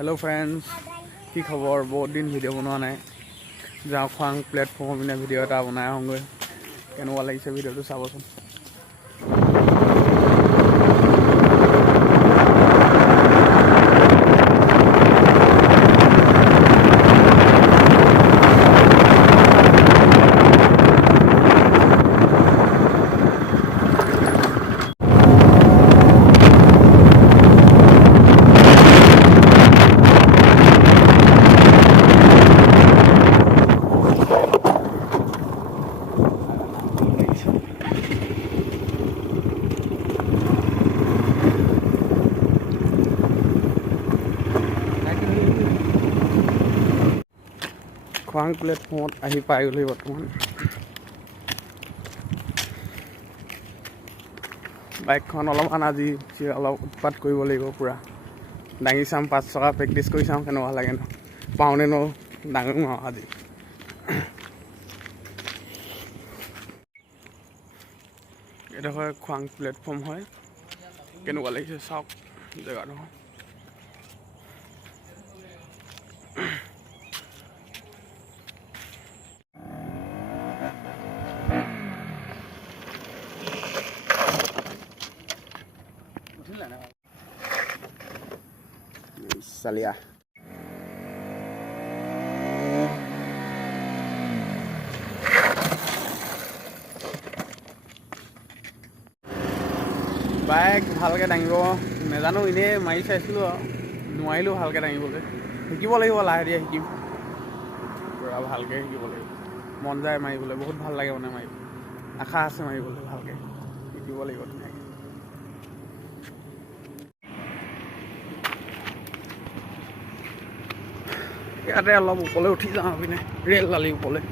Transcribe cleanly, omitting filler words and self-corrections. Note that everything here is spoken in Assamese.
हेलो फ्रेंड्स की खबर बहुत दिन भिडिओ बनवा ना जाओ खवांग प्लेटफर्म में भिडिओ এটা बनाया होंगे केनेकुवा लागिছে भिडिओটো চাবচোন खवांग प्लेटफर्म आহি পাই গ'লি বৰ্তমান বাইকখন অলপমান আজি অলপ উৎপাত কৰিব লাগিব পুৰা দাঙি চাম 5 চকা প্ৰেক্টিছ কৰি চাম কেনেকুৱা লাগে ন পাওনে ন দাঙো আজি এটা হয় খৱাং প্লেটফৰ্ম হয় কেনেকুৱা লাগিছে চাওক জেগাটো Salia. Baik, ভালকে দাঙিব নেজানো ইনে মাৰি চাইছিলো নোৱাৰিলো ভালকে দাঙিবলৈ শিকিব লাগিব লাহে দিয়ে শিকিম পুৰা ভালকে শিকিব লাগিব মন যায় মাৰিবলৈ বহুত ভাল লাগে মানে মাৰি আশা আছে মাৰিবলৈ ভালকে শিকিব লাগিব ধুনীয়াকে ইয়াতে অলপ ওপৰলৈ উঠি যাওঁ পিনে ৰেল লালি ওপৰলৈ